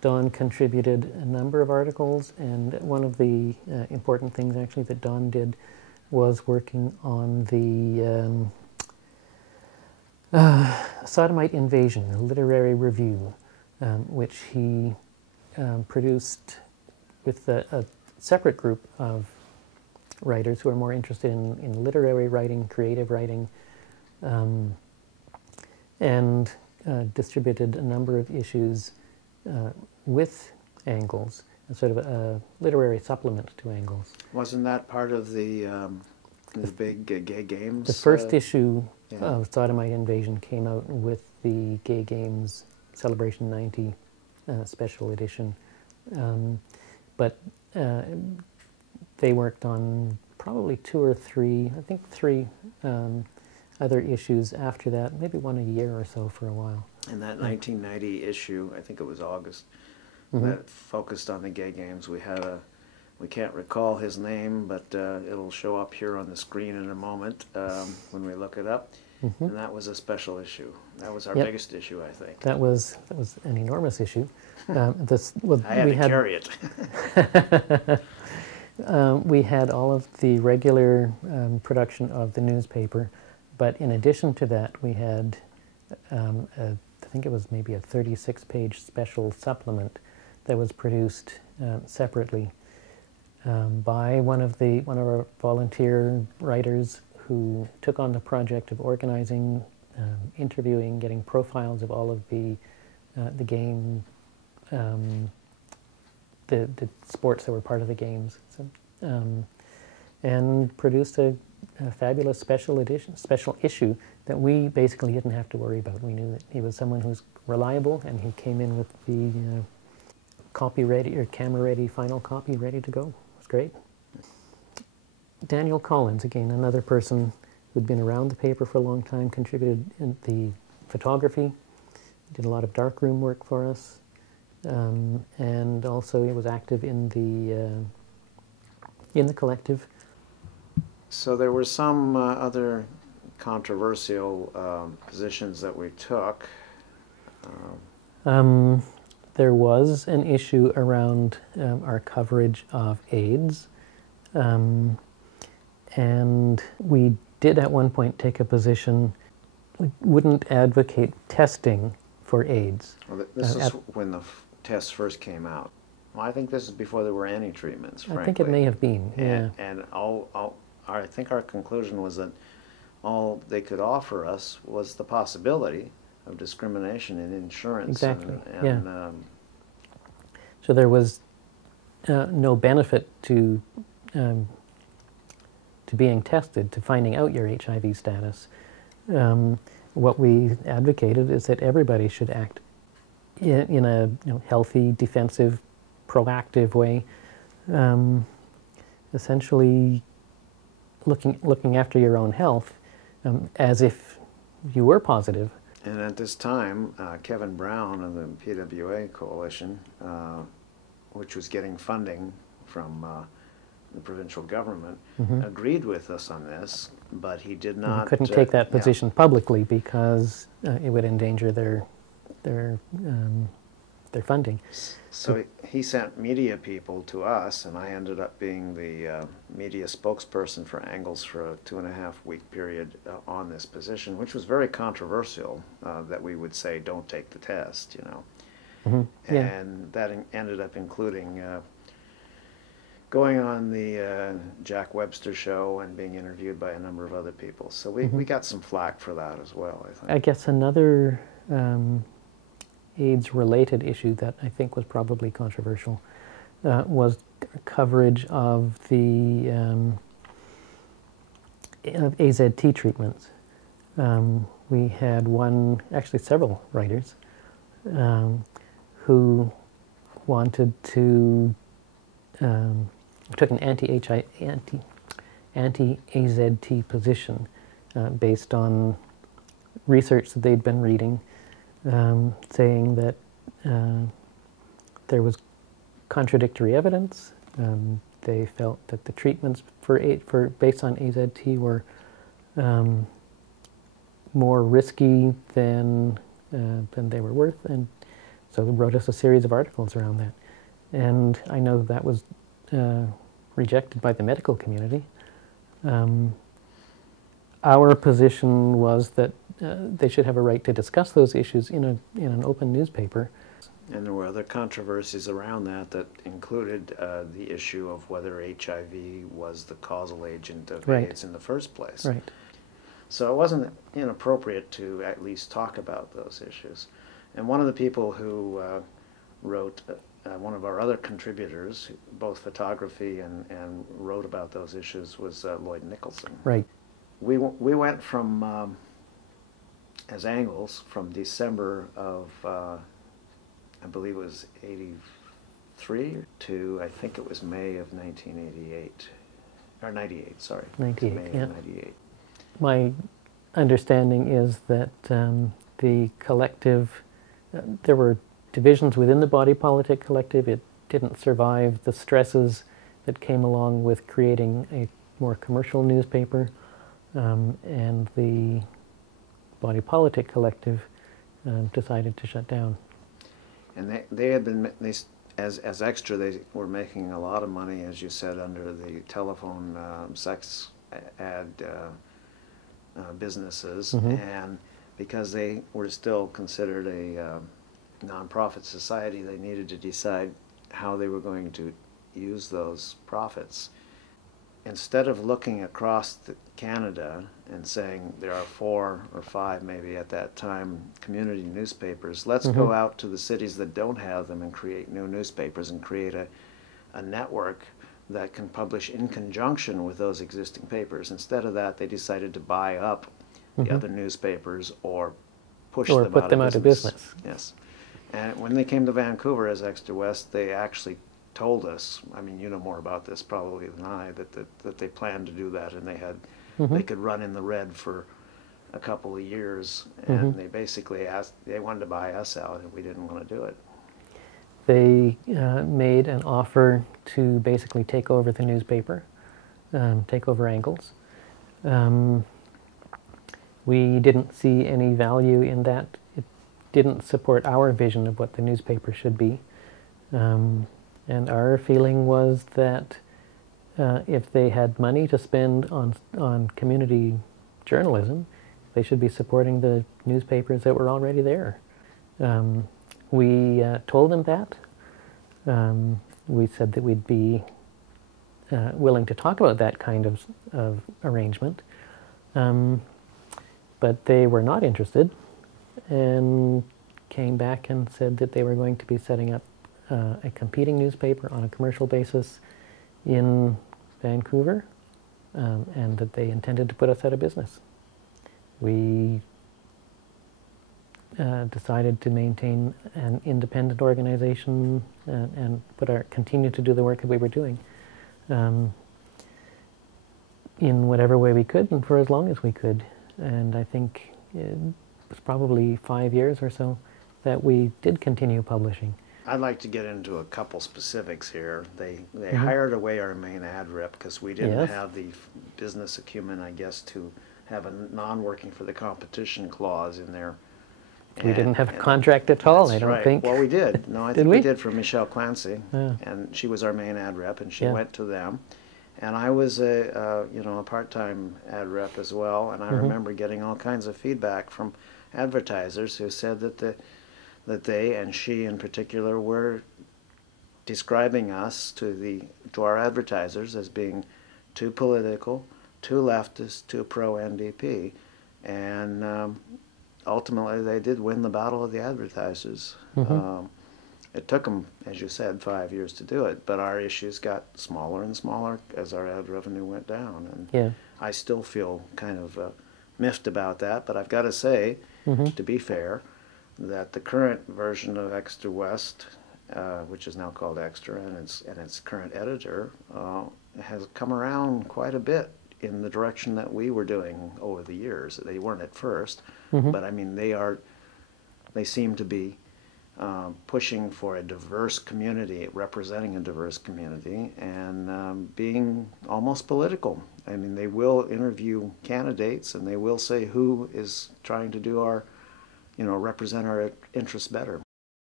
Don contributed a number of articles, and one of the important things actually that Don did was working on the Sodomite Invasion, a literary review, which he produced with a separate group of writers who are more interested in literary writing, creative writing, and distributed a number of issues with Angles, a sort of a literary supplement to Angles. Wasn't that part of the big gay games? The first issue of Sodomite Invasion came out with the Gay Games Celebration 90 special edition. But they worked on probably 2 or 3, I think 3 other issues after that, maybe one a year or so for a while. And that 1990 issue, I think it was August, that focused on the gay games. We had we can't recall his name, but it'll show up here on the screen in a moment when we look it up. And that was a special issue. That was our biggest issue, I think. That was an enormous issue. I had to carry it. We had all of the regular production of the newspaper, but in addition to that, we had, I think it was maybe a 36-page special supplement that was produced separately by one of our volunteer writers who took on the project of organizing, interviewing, getting profiles of all of the game, the sports that were part of the games, and produced a fabulous special issue that we basically didn't have to worry about. We knew that he was someone who's reliable, and he came in with the copy ready, or camera ready, final copy ready to go. It was great. Daniel Collins, again, another person who'd been around the paper for a long time, contributed in the photography, did a lot of darkroom work for us, and also he was active in the collective. So there were some other controversial positions that we took. There was an issue around our coverage of AIDS. And we did at one point take a position, we wouldn't advocate testing for AIDS. Well, this is when the tests first came out. Well, I think this is before there were any treatments, frankly. I think it may have been, yeah. And I think our conclusion was that all they could offer us was the possibility of discrimination in insurance. Exactly, so there was no benefit to being tested, to finding out your HIV status. What we advocated is that everybody should act in a healthy, defensive, proactive way, essentially looking after your own health as if you were positive. And at this time, Kevin Brown of the PWA Coalition, which was getting funding from the provincial government, agreed with us on this, but he did not... Couldn't take that position publicly because it would endanger their funding. So he sent media people to us, and I ended up being the media spokesperson for Angles for a 2.5-week period on this position, which was very controversial, that we would say, don't take the test, And that ended up including going on the Jack Webster show and being interviewed by a number of other people. So we got some flack for that as well, I think. I guess another AIDS-related issue that I think was probably controversial was coverage of the of AZT treatments. We had actually several writers who wanted to took an anti-AZT position based on research that they'd been reading, saying that there was contradictory evidence. They felt that the treatments based on AZT were more risky than they were worth, and So he wrote us a series of articles around that. And I know that that was rejected by the medical community. Our position was that they should have a right to discuss those issues in an open newspaper. And there were other controversies around that that included the issue of whether HIV was the causal agent of Right. AIDS in the first place. Right. So it wasn't inappropriate to at least talk about those issues. And one of the people who wrote, one of our other contributors, both photography and wrote about those issues, was Lloyd Nicholson. Right. We went from, as Angles, from December of, I believe it was 83 to I think it was May of 1988, or 98, sorry. 98, May yeah. of 98. My understanding is that the collective, there were divisions within the Body Politic collective. It didn't survive the stresses that came along with creating a more commercial newspaper, and the Body Politic collective decided to shut down. And they had been, as Xtra, they were making a lot of money, as you said, under the telephone sex ad businesses, and because they were still considered a nonprofit society, they needed to decide how they were going to use those profits. Instead of looking across Canada and saying there are 4 or 5 maybe at that time community newspapers, let's go out to the cities that don't have them and create new newspapers and create a network that can publish in conjunction with those existing papers. Instead of that, they decided to buy up the other newspapers or push them Or put them out of business. Yes. And when they came to Vancouver as Xtra West, they actually told us, I mean, you know more about this probably than I, that they planned to do that, and they had they could run in the red for a couple of years, and they basically they wanted to buy us out, and we didn't want to do it. They made an offer to basically take over the newspaper, take over Angles. We didn't see any value in that. It didn't support our vision of what the newspaper should be. And our feeling was that if they had money to spend on community journalism, they should be supporting the newspapers that were already there. We told them that. We said that we'd be willing to talk about that kind of arrangement. But they were not interested and came back and said that they were going to be setting up a competing newspaper on a commercial basis in Vancouver, and that they intended to put us out of business. We decided to maintain an independent organization and continue to do the work that we were doing in whatever way we could and for as long as we could. And I think it was probably 5 years or so that we did continue publishing. I'd like to get into a couple specifics here. They hired away our main ad rep because we didn't have the business acumen, I guess, to have a non-working for the competition clause in there. We didn't have a contract at all, I don't think. Well, we did. No, I think we did for Michelle Clancy, and she was our main ad rep, and she went to them. And I was a part-time ad rep as well, and I remember getting all kinds of feedback from advertisers who said that they, and she in particular, were describing us to our advertisers as being too political, too leftist, too pro-NDP, and ultimately they did win the battle of the advertisers. It took them, as you said, 5 years to do it, but our issues got smaller and smaller as our ad revenue went down, and I still feel kind of miffed about that, but I've got to say, to be fair, that the current version of Xtra West, which is now called Xtra, and its current editor, has come around quite a bit in the direction that we were doing over the years. They weren't at first, but I mean they seem to be pushing for a diverse community, representing a diverse community, and being almost political. I mean, they will interview candidates, and they will say who is trying to do represent our interests better.